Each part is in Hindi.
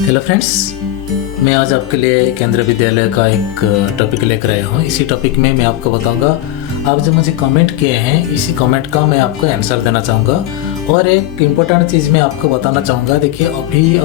हेलो फ्रेंड्स, मैं आज आपके लिए केंद्रीय विद्यालय का एक टॉपिक लेकर आया हूँ। इसी टॉपिक में मैं आपको बताऊंगा, आप जो मुझे कमेंट किए हैं इसी कमेंट का मैं आपको आंसर देना चाहूँगा। और एक इम्पोर्टेंट चीज़ मैं आपको बताना चाहूँगा। देखिए, अभी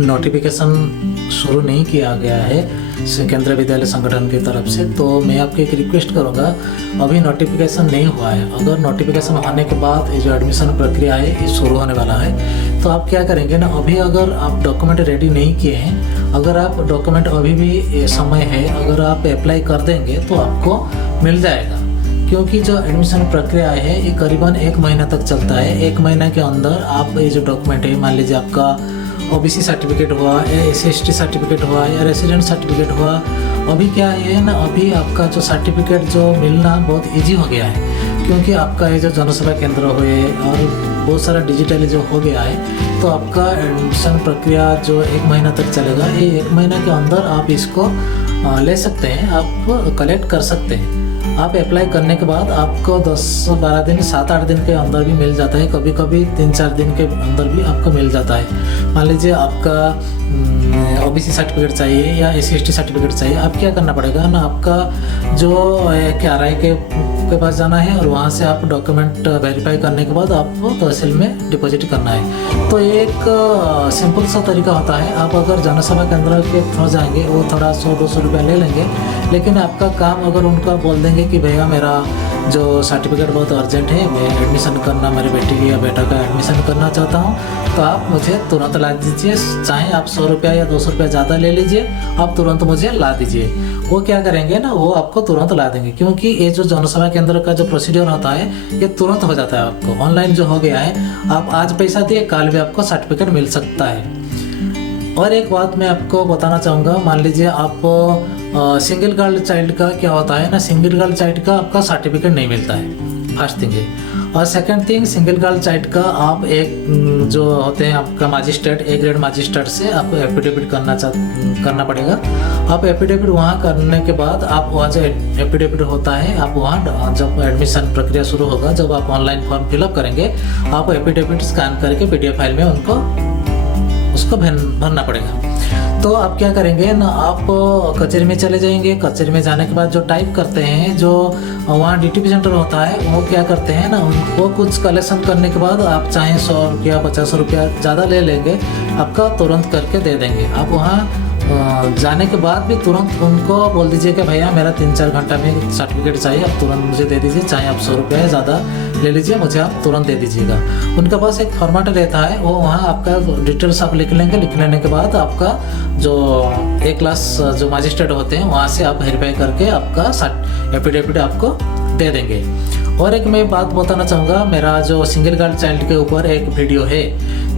नोटिफिकेशन शुरू नहीं किया गया है केंद्रीय विद्यालय संगठन की तरफ से, तो मैं आपको एक रिक्वेस्ट करूँगा, अभी नोटिफिकेशन नहीं हुआ है। अगर नोटिफिकेशन होने के बाद ये जो एडमिशन प्रक्रिया है ये शुरू होने वाला है, तो आप क्या करेंगे ना, अभी अगर आप डॉक्यूमेंट रेडी नहीं किए हैं, अगर आप डॉक्यूमेंट अभी भी समय है, अगर आप अप्लाई कर देंगे तो आपको मिल जाएगा। क्योंकि जो एडमिशन प्रक्रिया है ये करीबन 1 महीना तक चलता है। 1 महीना के अंदर आप ये जो डॉक्यूमेंट है, मान लीजिए आपका ओबीसी सर्टिफिकेट हुआ या SC/ST सर्टिफिकेट हुआ या रेसिडेंट सर्टिफिकेट हुआ, अभी क्या है ना, अभी आपका जो सर्टिफिकेट जो मिलना बहुत इजी हो गया है। क्योंकि आपका ये जो जनसेवा केंद्र हुए और बहुत सारा डिजिटली जो हो गया है, तो आपका एडमिशन प्रक्रिया जो 1 महीना तक चलेगा, ये 1 महीना के अंदर आप इसको ले सकते हैं, आप कलेक्ट कर सकते हैं। आप अप्लाई करने के बाद आपको 10-12 दिन 7-8 दिन के अंदर भी मिल जाता है, कभी कभी 3-4 दिन के अंदर भी आपको मिल जाता है। मान लीजिए आपका ओबीसी सर्टिफिकेट चाहिए या SC/ST सर्टिफिकेट चाहिए, आप क्या करना पड़ेगा ना, आपका जो KRI के पास जाना है और वहाँ से आप डॉक्यूमेंट वेरीफाई करने के बाद आपको तहसील में डिपॉजिट करना है। तो एक सिंपल सा तरीका होता है। आप अगर जनसेवा केंद्र के थ्रू जाएंगे, वो थोड़ा 100-200 रुपया ले लेंगे, लेकिन आपका काम अगर उनका बोल देंगे कि भैया मेरा जो सर्टिफिकेट बहुत अर्जेंट है, मैं एडमिशन करना, मेरे बेटी या बेटा का एडमिशन करना चाहता हूँ, तो आप मुझे तुरंत ला दीजिए। चाहे आप 100 रुपया या 200 रुपया ज़्यादा ले लीजिए, आप तुरंत मुझे ला दीजिए। वो क्या करेंगे ना, वो आपको तुरंत ला देंगे। क्योंकि ये जो जनसेवा केंद्र का जो प्रोसीड्योर होता है ये तुरंत हो जाता है। आपको ऑनलाइन जो हो गया है, आप आज पैसा दिए कल भी आपको सर्टिफिकेट मिल सकता है। और एक बात मैं आपको बताना चाहूँगा, मान लीजिए आप सिंगल गर्ल चाइल्ड का क्या होता है ना, सिंगल गर्ल चाइल्ड का आपका सर्टिफिकेट नहीं मिलता है, फर्स्ट थिंग है। और second thing, single girl child का आप एक जो होते हैं आपका मजिस्ट्रेट, A ग्रेड मजिस्ट्रेट से आपको एफिडेविट करना पड़ेगा। आप एफिडेविट वहाँ करने के बाद आप वहाँ जो एफिडेविट होता है, आप वहाँ जब एडमिशन प्रक्रिया शुरू होगा, जब आप ऑनलाइन फॉर्म फिलअप करेंगे, आप एफिडेविट स्कैन करके PDF फाइल में उसको भरना पड़ेगा। तो आप क्या करेंगे ना, आप कचहरी में चले जाएंगे। कचहरी में जाने के बाद जो टाइप करते हैं, जो वहाँ DTP सेंटर होता है, वो क्या करते हैं ना, उनको कुछ कलेक्शन करने के बाद आप चाहे 100 रुपया 50 रुपया ज़्यादा ले लेंगे, आपका तुरंत करके दे देंगे। आप वहाँ जाने के बाद भी तुरंत उनको बोल दीजिए कि भैया मेरा 3-4 घंटा में सर्टिफिकेट चाहिए, आप तुरंत मुझे दे दीजिए। चाहे आप 100 रुपया ज़्यादा ले लीजिए, मुझे आप तुरंत दे दीजिएगा। उनके पास एक फॉर्मेट रहता है, वो वहाँ आपका डिटेल्स आप लिख लेंगे। लिख लेने के बाद आपका जो A क्लास जो मजिस्ट्रेट होते हैं, वहाँ से आप वेरीफाई करके आपका एफिडेविट आपको दे देंगे। और एक मैं बात बताना चाहूँगा, मेरा जो सिंगल गर्ल चाइल्ड के ऊपर एक वीडियो है,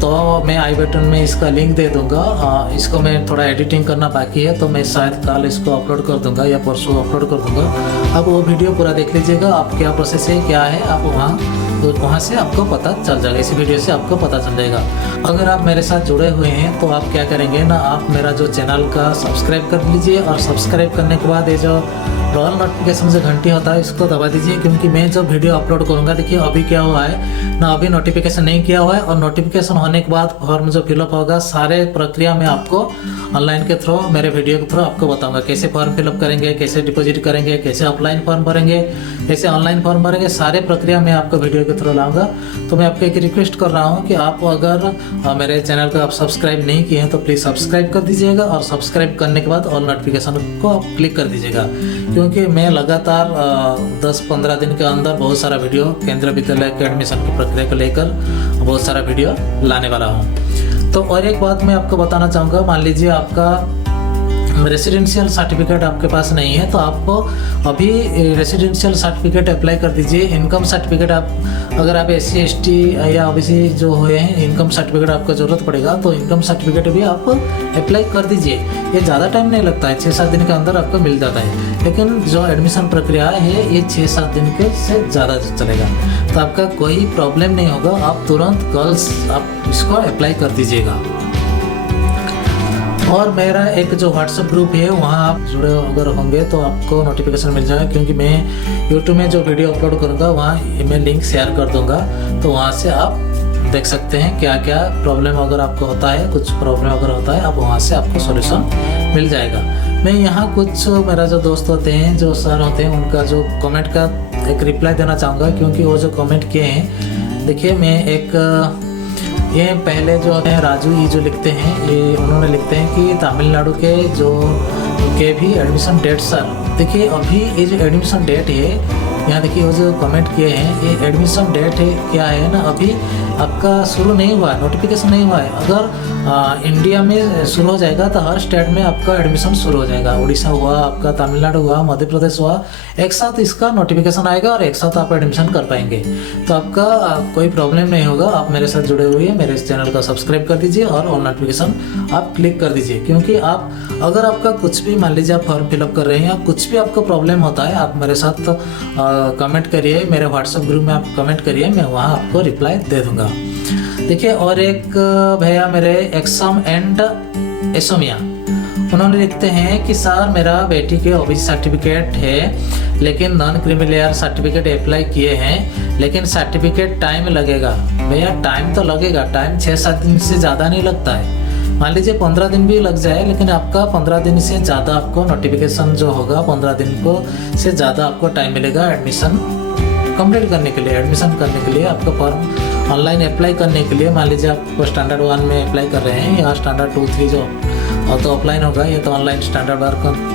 तो मैं आई बटन में इसका लिंक दे दूँगा। इसको मैं थोड़ा एडिटिंग करना बाकी है, तो मैं शायद कल इसको अपलोड कर दूँगा या परसों अपलोड कर दूँगा। अब वो वीडियो पूरा देख लीजिएगा, आप क्या प्रोसेस है क्या है, आप वहाँ से आपको पता चल जाएगा। इसी वीडियो से आपको पता चल जाएगा। अगर आप मेरे साथ जुड़े हुए हैं तो आप क्या करेंगे ना, आप मेरा जो चैनल का सब्सक्राइब कर लीजिए, और सब्सक्राइब करने के बाद ये जो रोल नोटिफिकेशन जो घंटी होता है इसको दबा दीजिए। क्योंकि मैं जब वीडियो अपलोड करूँगा, देखिए अभी क्या हुआ है ना, अभी नोटिफिकेशन नहीं किया हुआ है, और नोटिफिकेशन होने के बाद फॉर्म जो फिलअप होगा, सारे प्रक्रिया में आपको ऑनलाइन के थ्रू, मेरे वीडियो के थ्रू आपको बताऊंगा। कैसे फॉर्म फिलअप करेंगे, कैसे डिपॉजिट करेंगे, कैसे ऑफलाइन फॉर्म भरेंगे, कैसे ऑनलाइन फॉर्म भरेंगे, सारे प्रक्रिया मैं आपको वीडियो के थ्रू लाऊंगा। तो मैं आपको एक रिक्वेस्ट कर रहा हूँ कि आप अगर मेरे चैनल को आप सब्सक्राइब नहीं किए हैं तो प्लीज़ सब्सक्राइब कर दीजिएगा, और सब्सक्राइब करने के बाद ऑल नोटिफिकेशन को आप क्लिक कर दीजिएगा। क्योंकि मैं लगातार 10-15 दिन के अंदर बहुत सारा वीडियो केंद्रीय विद्यालय के एडमिशन की प्रक्रिया को लेकर बहुत सारा वीडियो लाने वाला हूँ। तो और एक बात मैं आपको बताना चाहूँगा, मान लीजिए आपका रेसिडेंशियल सर्टिफिकेट आपके पास नहीं है, तो आपको अभी रेसिडेंशियल सर्टिफिकेट अप्लाई कर दीजिए। इनकम सर्टिफिकेट आप अगर आप SC/ST या OBC जो हुए हैं, इनकम सर्टिफिकेट आपको ज़रूरत पड़ेगा, तो इनकम सर्टिफिकेट भी आप अप्लाई कर दीजिए। ये ज़्यादा टाइम नहीं लगता है, 6-7 दिन के अंदर आपको मिल जाता है। लेकिन जो एडमिशन प्रक्रिया है ये 6-7 दिन के से ज़्यादा चलेगा, तो आपका कोई प्रॉब्लम नहीं होगा। आप तुरंत कल आप इसको अप्लाई कर दीजिएगा। और मेरा एक जो व्हाट्सएप ग्रुप है, वहाँ आप जुड़े अगर होंगे तो आपको नोटिफिकेशन मिल जाएगा। क्योंकि मैं यूट्यूब में जो वीडियो अपलोड करूँगा वहाँ मैं लिंक शेयर कर दूँगा, तो वहाँ से आप देख सकते हैं क्या क्या प्रॉब्लम अगर आपको होता है, कुछ प्रॉब्लम अगर होता है, आप वहाँ से आपको सॉल्यूशन मिल जाएगा। मैं यहाँ कुछ मेरा जो दोस्त होते हैं, जो सर होते हैं, उनका जो कमेंट का एक रिप्लाई देना चाहूँगा, क्योंकि वो जो कमेंट किए हैं, देखिए मैं एक ये पहले जो होते हैं राजू, ये जो लिखते हैं, ये उन्होंने लिखते हैं कि तमिलनाडु के जो के भी एडमिशन डेट सर, देखिए अभी ये जो एडमिशन डेट है, यहाँ देखिए वो जो कमेंट किए हैं, ये एडमिशन डेट है क्या है ना, अभी आपका शुरू नहीं हुआ है, नोटिफिकेशन नहीं हुआ है। अगर इंडिया में शुरू हो जाएगा तो हर स्टेट में आपका एडमिशन शुरू हो जाएगा। उड़ीसा हुआ, आपका तमिलनाडु हुआ, मध्य प्रदेश हुआ, एक साथ इसका नोटिफिकेशन आएगा और एक साथ आप एडमिशन कर पाएंगे। तो आपका कोई प्रॉब्लम नहीं होगा। आप मेरे साथ जुड़े हुए हैं, मेरे इस चैनल को सब्सक्राइब कर दीजिए और ऑल नोटिफिकेशन आप क्लिक कर दीजिए, क्योंकि आप अगर आपका कुछ भी, मान लीजिए आप फॉर्म फिलअप कर रहे हैं या कुछ भी आपको प्रॉब्लम होता है, आप मेरे साथ कमेंट करिए, मेरे व्हाट्सएप ग्रुप में आप कमेंट करिए, मैं वहाँ आपको रिप्लाई दे दूँगा। देखिए और एक भैया मेरे एक्सम एंड एसोमिया, उन्होंने लिखते हैं कि सर मेरा बेटी के ओबीसी सर्टिफिकेट है, लेकिन नॉन क्रीमी सर्टिफिकेट अप्लाई किए हैं, लेकिन सर्टिफिकेट टाइम लगेगा। भैया टाइम तो लगेगा, टाइम 6-7 दिन से ज़्यादा नहीं लगता है। मान लीजिए 15 दिन भी लग जाए, लेकिन आपका 15 दिन से ज़्यादा आपको नोटिफिकेशन जो होगा, 15 दिन को से ज़्यादा आपको टाइम मिलेगा एडमिशन कंप्लीट करने के लिए, एडमिशन करने के लिए, आपका फॉर्म ऑनलाइन अप्लाई करने के लिए। मान लीजिए आप स्टैंडर्ड 1 में अप्लाई कर रहे हैं, या स्टैंडर्ड 2, 3 जो और तो ऑफलाइन होगा, ये तो ऑनलाइन, स्टैंडर्ड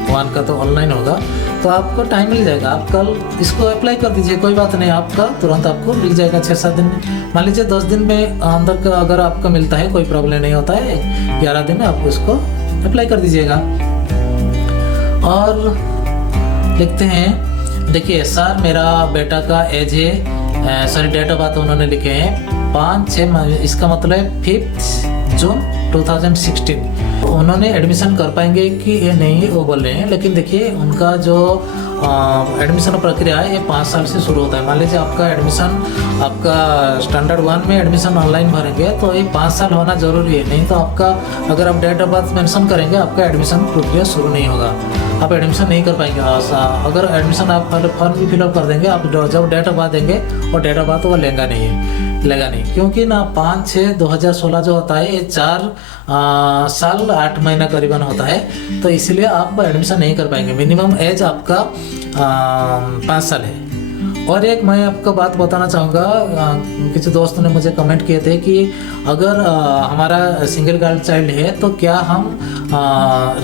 1 का तो ऑनलाइन होगा, तो आपको टाइम मिल जाएगा। आप कल इसको अप्लाई कर दीजिए, कोई बात नहीं, आपका तुरंत आपको मिल जाएगा 6-7 दिन। मान लीजिए 10 दिन में अंदर का अगर आपका मिलता है, कोई प्रॉब्लम नहीं होता है, 11 दिन में आप उसको अप्लाई कर दीजिएगा। और लिखते हैं, देखिए सर मेरा बेटा का एज है, सॉरी डेट ऑफ बर्थ उन्होंने लिखे हैं 5-6, इसका मतलब है 5 जून 2016। उन्होंने एडमिशन कर पाएंगे कि ये नहीं, वो बोल रहे हैं, लेकिन देखिए उनका जो एडमिशन प्रक्रिया है ये 5 साल से शुरू होता है। मान लीजिए आपका एडमिशन, आपका स्टैंडर्ड 1 में एडमिशन ऑनलाइन भरेंगे तो ये 5 साल होना जरूरी है, नहीं तो आपका अगर आप डेट ऑफ बर्थ मेंशन करेंगे, आपका एडमिशन प्रक्रिया शुरू नहीं होगा, आप एडमिशन नहीं कर पाएंगे। अगर एडमिशन आप फॉर्म भी फिलअप कर देंगे, आप जब डेट ऑफ बर्थ देंगे और डेट ऑफ बर्थ वो लेगा नहीं, क्योंकि ना 5/6/2016 जो होता है ये 4 साल 8 महीना करीबन होता है, तो इसलिए आप एडमिशन नहीं कर पाएंगे। मिनिमम एज आपका 5 साल है। और एक मैं आपको बात बताना चाहूँगा, किसी दोस्त ने मुझे कमेंट किए थे कि अगर हमारा सिंगल गर्ल चाइल्ड है तो क्या हम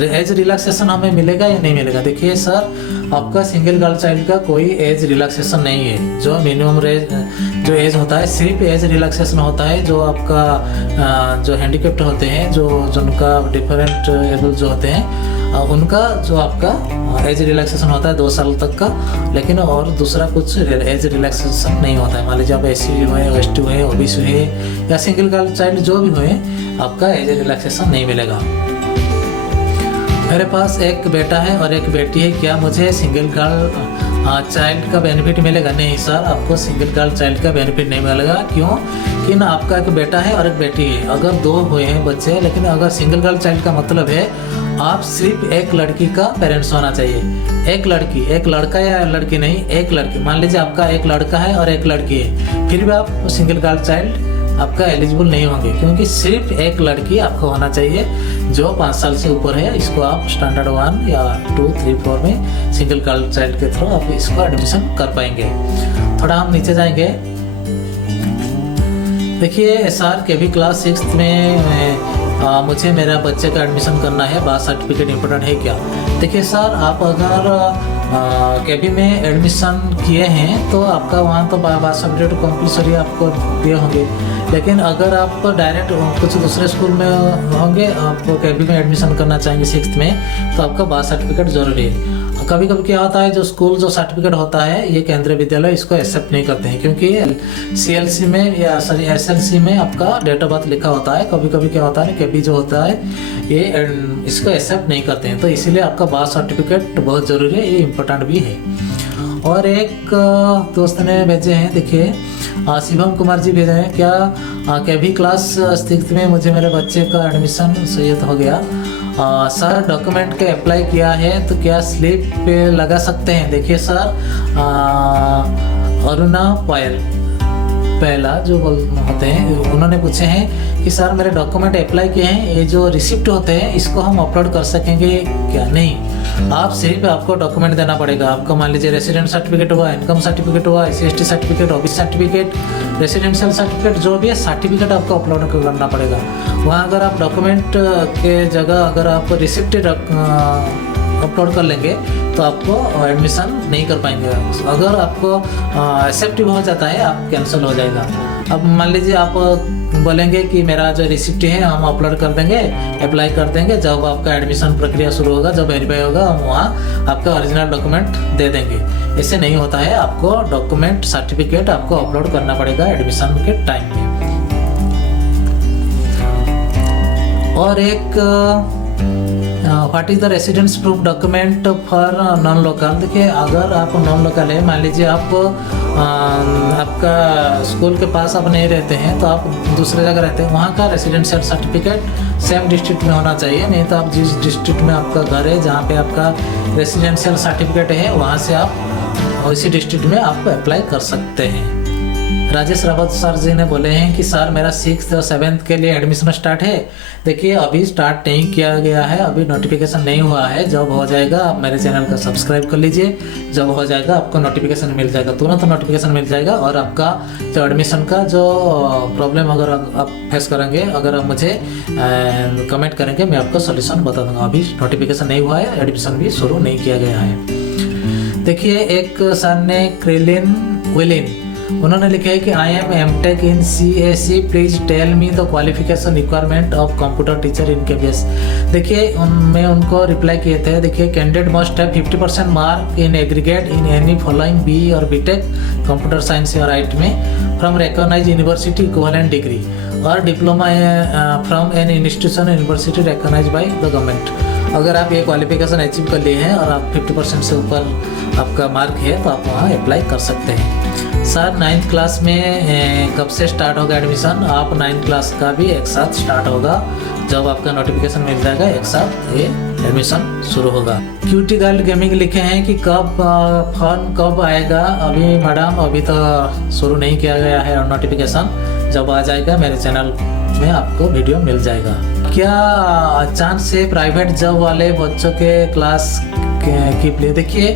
एज रिलैक्सेशन हमें मिलेगा या नहीं मिलेगा। देखिए सर, आपका सिंगल गर्ल चाइल्ड का कोई एज रिलैक्सेशन नहीं है। जो मिनिमम जो एज होता है, सिर्फ एज रिलैक्सेशन होता है जो आपका जो हैंडीकैप्ड होते हैं, जो जिनका डिफरेंट एबल जो होते हैं, उनका जो आपका एज रिलैक्सेशन होता है 2 साल तक का, लेकिन और दूसरा कुछ एज रिलैक्सेशन नहीं होता है। मान लीजिए आप SC हुए, ST हुए, OBC हुए या सिंगल गर्ल चाइल्ड जो भी हुए, आपका एज रिलैक्सेशन नहीं मिलेगा। मेरे पास एक बेटा है और एक बेटी है, क्या मुझे सिंगल गर्ल चाइल्ड का बेनिफिट मिलेगा? नहीं सर, आपको सिंगल गर्ल चाइल्ड का बेनिफिट नहीं मिलेगा। क्यों? कि ना आपका एक बेटा है और एक बेटी है। अगर 2 हुए हैं बच्चे, लेकिन अगर सिंगल गर्ल चाइल्ड का मतलब है आप सिर्फ एक लड़की का पेरेंट्स होना चाहिए। एक लड़की, एक लड़का या लड़की नहीं, एक लड़की। मान लीजिए आपका एक लड़का है और एक लड़की है, फिर भी आप सिंगल गर्ल चाइल्ड आपका एलिजिबल नहीं होंगे, क्योंकि सिर्फ एक लड़की आपको होना चाहिए जो 5 साल से ऊपर है। इसको आप स्टैंडर्ड 1 या 2, 3, 4 में सिंगल गर्ल चाइल्ड के थ्रू आप इसको एडमिशन कर पाएंगे। थोड़ा हम नीचे जाएंगे। देखिए सर, के भी क्लास 6 में मुझे मेरा बच्चे का एडमिशन करना है, बात सर्टिफिकेट इम्पोर्टेंट है क्या? देखिए सर, आप अगर केबी में एडमिशन किए हैं तो आपका वहाँ तो बात सर्टिफिकेट कंपल्सरी आपको दिए होंगे, लेकिन अगर आप डायरेक्ट कुछ दूसरे स्कूल में होंगे, आप केबी में एडमिशन करना चाहेंगे 6th में, तो आपका बात सर्टिफिकेट ज़रूरी है। कभी कभी क्या होता है, जो स्कूल जो सर्टिफिकेट होता है ये केंद्रीय विद्यालय इसको एक्सेप्ट नहीं करते हैं, क्योंकि CLC में या सॉरी SLC में आपका डेट ऑफ बर्थ लिखा होता है। कभी कभी क्या होता है, केबी जो होता है ये इसको एक्सेप्ट नहीं करते हैं, तो इसीलिए आपका बात सर्टिफिकेट बहुत ज़रूरी है, ये इम्पोर्टेंट भी है। और एक दोस्त ने भेजे हैं, देखिए शिवम कुमार जी भेजे हैं, क्या केबी क्लास 6 में मुझे मेरे बच्चे का एडमिशन सही हो गया सर, डॉक्यूमेंट के अप्लाई किया है तो क्या स्लिप पे लगा सकते हैं? देखिए सर, अरुणा पायल, पहला जो होते हैं उन्होंने पूछे हैं कि सर मेरे डॉक्यूमेंट अप्लाई किए हैं, ये जो रिसिप्ट होते हैं इसको हम अपलोड कर सकेंगे क्या? नहीं, आप सिर्फ आपको डॉक्यूमेंट देना पड़ेगा। आपको मान लीजिए रेसिडेंट सर्टिफिकेट हुआ, इनकम सर्टिफिकेट हुआ, SC/ST certificate, OBC certificate, residential certificate, जो भी है सर्टिफिकेट आपको अपलोड करना पड़ेगा। वहाँ अगर आप डॉक्यूमेंट के जगह अगर आप रिसिप्ट अपलोड कर लेंगे तो आपको एडमिशन नहीं कर पाएंगे। अगर आपको एक्सेप्टिव हो जाता है आप कैंसिल हो जाएगा। अब मान लीजिए आप बोलेंगे कि मेरा जो रिसिप्ट है हम अपलोड कर देंगे, अप्लाई कर देंगे, जब आपका एडमिशन प्रक्रिया शुरू होगा, जब वेरीफाई होगा हम वहाँ आपका ओरिजिनल डॉक्यूमेंट दे देंगे। ऐसे नहीं होता है, आपको डॉक्यूमेंट सर्टिफिकेट आपको अपलोड करना पड़ेगा एडमिशन के टाइम में। और एक what is the residence proof document for non local. देखिए अगर आप नॉन लोकल है, मान लीजिए आप आपका स्कूल के पास आप नहीं रहते हैं तो आप दूसरे जगह रहते हैं, वहाँ का रेसिडेंशियल सर्टिफिकेट सेम डिस्ट्रिक्ट में होना चाहिए। नहीं तो आप जिस डिस्ट्रिक्ट में आपका घर है, जहाँ पे आपका रेसिडेंशियल सर्टिफिकेट है, वहाँ से आप उसी डिस्ट्रिक्ट में आप अप्लाई कर सकते हैं। राजेश रावत सर जी ने बोले हैं कि सर मेरा 6th और 7th के लिए एडमिशन स्टार्ट है। देखिए अभी स्टार्ट नहीं किया गया है, अभी नोटिफिकेशन नहीं हुआ है। जब हो जाएगा आप मेरे चैनल को सब्सक्राइब कर लीजिए, जब हो जाएगा आपको नोटिफिकेशन मिल जाएगा, तुरंत नोटिफिकेशन मिल जाएगा। और आपका जो एडमिशन का जो प्रॉब्लम अगर आप फेस करेंगे, अगर आप मुझे कमेंट करेंगे, मैं आपको सोल्यूशन बता दूँगा। अभी नोटिफिकेशन नहीं हुआ है, एडमिशन भी शुरू नहीं किया गया है। देखिए एक सर ने क्रिलिन विलिन उन्होंने लिखा है कि I am MTech in CAC, please tell me the qualification requirement of computer teacher in KBS। देखिए मैं उनको रिप्लाई किए थे। देखिए candidate must have 50% mark in aggregate in any following BE और BTech कंप्यूटर साइंस या राइट में from recognise university equivalent degree और diploma from an institution university recognise by the government. अगर आप ये क्वालिफिकेशन अचीव कर लिए हैं और आप 50% से ऊपर आपका मार्क है तो आप वहाँ अप्लाई कर सकते हैं। सर 9th क्लास में कब से स्टार्ट होगा एडमिशन? आप 9th क्लास का भी एक साथ स्टार्ट होगा, जब आपका नोटिफिकेशन मिल जाएगा एक साथ ये एडमिशन शुरू होगा। क्यूटी गर्ल गेमिंग लिखे हैं कि कब फॉर्म कब आएगा? अभी मैडम अभी तो शुरू नहीं किया गया है और नोटिफिकेशन जब आ जाएगा मेरे चैनल में आपको वीडियो मिल जाएगा। क्या चांस है प्राइवेट जॉब वाले बच्चों के क्लास के लिए? देखिए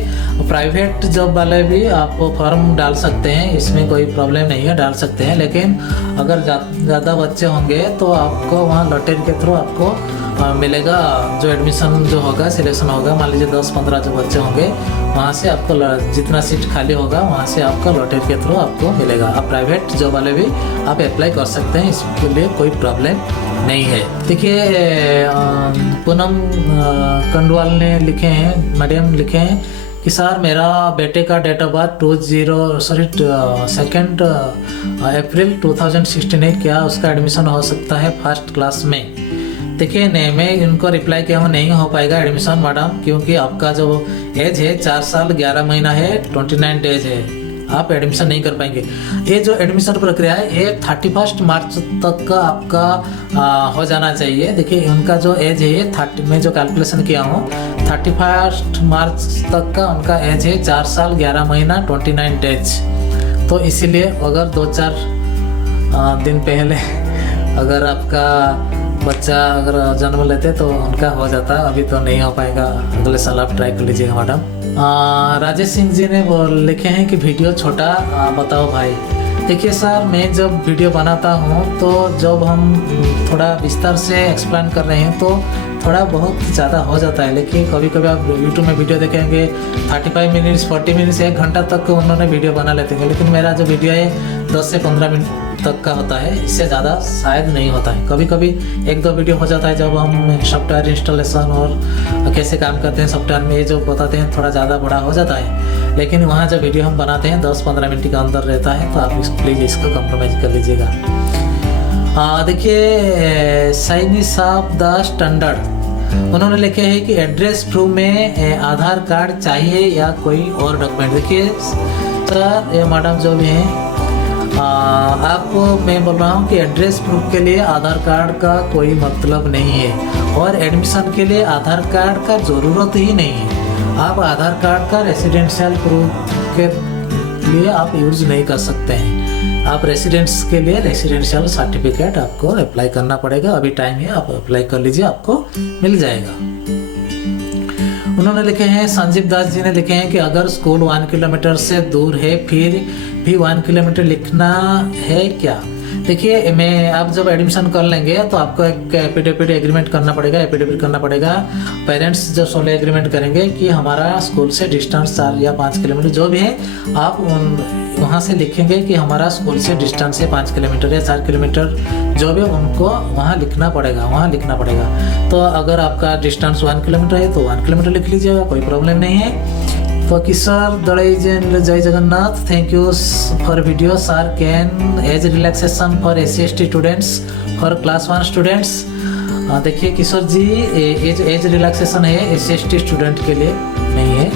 प्राइवेट जॉब वाले भी आप फॉर्म डाल सकते हैं, इसमें कोई प्रॉब्लम नहीं है, डाल सकते हैं। लेकिन अगर ज़्यादा बच्चे होंगे तो आपको वहाँ लॉटरी के थ्रू आपको मिलेगा जो एडमिशन जो होगा, सिलेक्शन होगा। मान लीजिए 10-15 जो बच्चे होंगे, वहाँ से आपको जितना सीट खाली होगा वहाँ से आपको लॉटरी के थ्रू आपको मिलेगा। आप प्राइवेट जॉब वाले भी आप अप्लाई कर सकते हैं, इसके लिए कोई प्रॉब्लम नहीं है। देखिए पूनम कंडवाल ने लिखे हैं, मैडम लिखे हैं कि सर मेरा बेटे का डेट ऑफ बर्थ 2 अप्रैल 2016 है, क्या उसका एडमिशन हो सकता है 1st क्लास में? देखिए नहीं, मैं इनको रिप्लाई किया हूँ, नहीं हो पाएगा एडमिशन मैडम, क्योंकि आपका जो एज है 4 साल 11 महीना है, 29 डेज है, आप एडमिशन नहीं कर पाएंगे। ये जो एडमिशन प्रक्रिया है ये 31 मार्च तक का आपका हो जाना चाहिए। देखिए उनका जो एज है ये 30, मैं जो कैलकुलेशन किया हूँ 31 मार्च तक का उनका एज है 4 साल 11 महीना 29 डेज। तो इसीलिए अगर 2-4 दिन पहले अगर आपका बच्चा अगर जन्म लेते तो उनका हो जाता, अभी तो नहीं हो पाएगा, अगले साल आप ट्राई कर लीजिएगा मैडम। राजेश सिंह जी ने लिखे हैं कि वीडियो छोटा बताओ भाई। देखिए सर मैं जब वीडियो बनाता हूँ तो जब हम थोड़ा विस्तार से एक्सप्लेन कर रहे हैं तो थोड़ा बहुत ज़्यादा हो जाता है, लेकिन कभी कभी आप यूट्यूब में वीडियो देखेंगे 35 मिनट्स 40 मिनट्स 1 घंटा तक उन्होंने वीडियो बना लेते हैं, लेकिन मेरा जो वीडियो है 10 से 15 मिनट तक का होता है, इससे ज़्यादा शायद नहीं होता है। कभी कभी 1-2 वीडियो हो जाता है जब हम सॉफ्टवेयर इंस्टॉलेशन और कैसे काम करते हैं सॉफ्टवेयर में, ये जो बताते हैं थोड़ा ज़्यादा बड़ा हो जाता है, लेकिन वहाँ जब वीडियो हम बनाते हैं 10-15 मिनट के अंदर रहता है, तो आप प्लीज़ इसको कम्प्रोमाइज़ कर लीजिएगा। देखिए साइनी साहब द स्टैंडर्ड उन्होंने लिखे हैं कि एड्रेस प्रूफ में आधार कार्ड चाहिए या कोई और डॉक्यूमेंट। देखिए सर ये मैडम जो भी हैं आपको मैं बोल रहा हूँ कि एड्रेस प्रूफ के लिए आधार कार्ड का कोई मतलब नहीं है और एडमिशन के लिए आधार कार्ड का ज़रूरत ही नहीं है। आप आधार कार्ड का रेसिडेंशियल प्रूफ के के लिए आप यूज़ नहीं कर सकते हैं। आप रेसिडेंट्स के लिए रेसिडेंशियल सर्टिफिकेट आपको अप्लाई करना पड़ेगा। अभी टाइम है, आप अप्लाई कर लीजिए, आपको मिल जाएगा। उन्होंने लिखे हैं, संजीव दास जी ने लिखे हैं कि अगर स्कूल 1 किलोमीटर से दूर है फिर भी 1 किलोमीटर लिखना है क्या? देखिए, मैं आप जब एडमिशन कर लेंगे तो आपको एक एफिडेविट एग्रीमेंट करना पड़ेगा। एफिडेविट करना पड़ेगा, पेरेंट्स जो सोलो एग्रीमेंट करेंगे कि हमारा स्कूल से डिस्टेंस 4 या 5 किलोमीटर जो भी है, आप वहाँ से लिखेंगे कि हमारा स्कूल से डिस्टेंस है 5 किलोमीटर या 4 किलोमीटर, जो भी उनको वहाँ लिखना पड़ेगा। तो अगर आपका डिस्टेंस 1 किलोमीटर है तो 1 किलोमीटर लिख लीजिएगा, कोई प्रॉब्लम नहीं है। तो किशोर दड़ई जय Jagannath, thank you for video sir. Can age relaxation for SC/ST students for class 1 students? देखिए किशोर जी, एज रिलैक्सेशन है SC/ST स्टूडेंट के लिए नहीं है,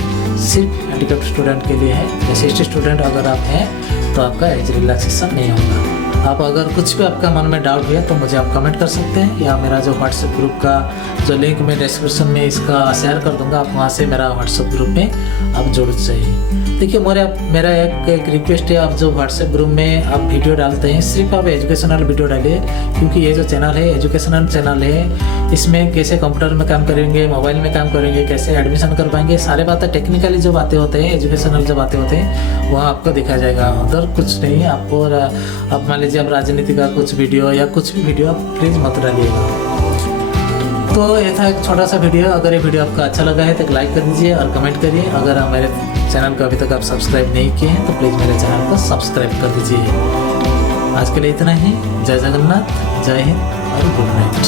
सिर्फ हैंडीकैप्ड स्टूडेंट के लिए है। SC/ST स्टूडेंट अगर आप हैं तो आपका एज रिलैक्सेशन नहीं होगा। आप अगर कुछ भी आपका मन में डाउट है तो मुझे आप कमेंट कर सकते हैं, या मेरा जो व्हाट्सएप ग्रुप का जो लिंक मैं डिस्क्रिप्शन में इसका शेयर कर दूंगा, आप वहाँ से मेरा व्हाट्सएप ग्रुप में आप जुड़ जाइए। देखिए, मेरा एक रिक्वेस्ट है, आप जो व्हाट्सएप ग्रुप में आप वीडियो डालते हैं सिर्फ आप एजुकेशनल वीडियो डालिए, क्योंकि ये जो चैनल है एजुकेशनल चैनल है। इसमें कैसे कंप्यूटर में काम करेंगे, मोबाइल में काम करेंगे, कैसे एडमिशन कर पाएंगे, सारे बातें टेक्निकली जो बातें होते हैं, एजुकेशनल जो बातें होते हैं वहाँ आपको दिखाया जाएगा। उधर कुछ नहीं आपको। आप मान लीजिए आप राजनीति का कुछ वीडियो या कुछ भी वीडियो आप प्लीज़ मत डालिएगा। तो ये था एक छोटा सा वीडियो। अगर ये वीडियो आपका अच्छा लगा है तो एक लाइक कर दीजिए और कमेंट करिए। अगर आप मेरे चैनल को अभी तक आप सब्सक्राइब नहीं किए हैं तो प्लीज़ मेरे चैनल को सब्सक्राइब कर दीजिए। आज के लिए इतना ही। जय जगन्नाथ, जय हिंद और गुड नाइट।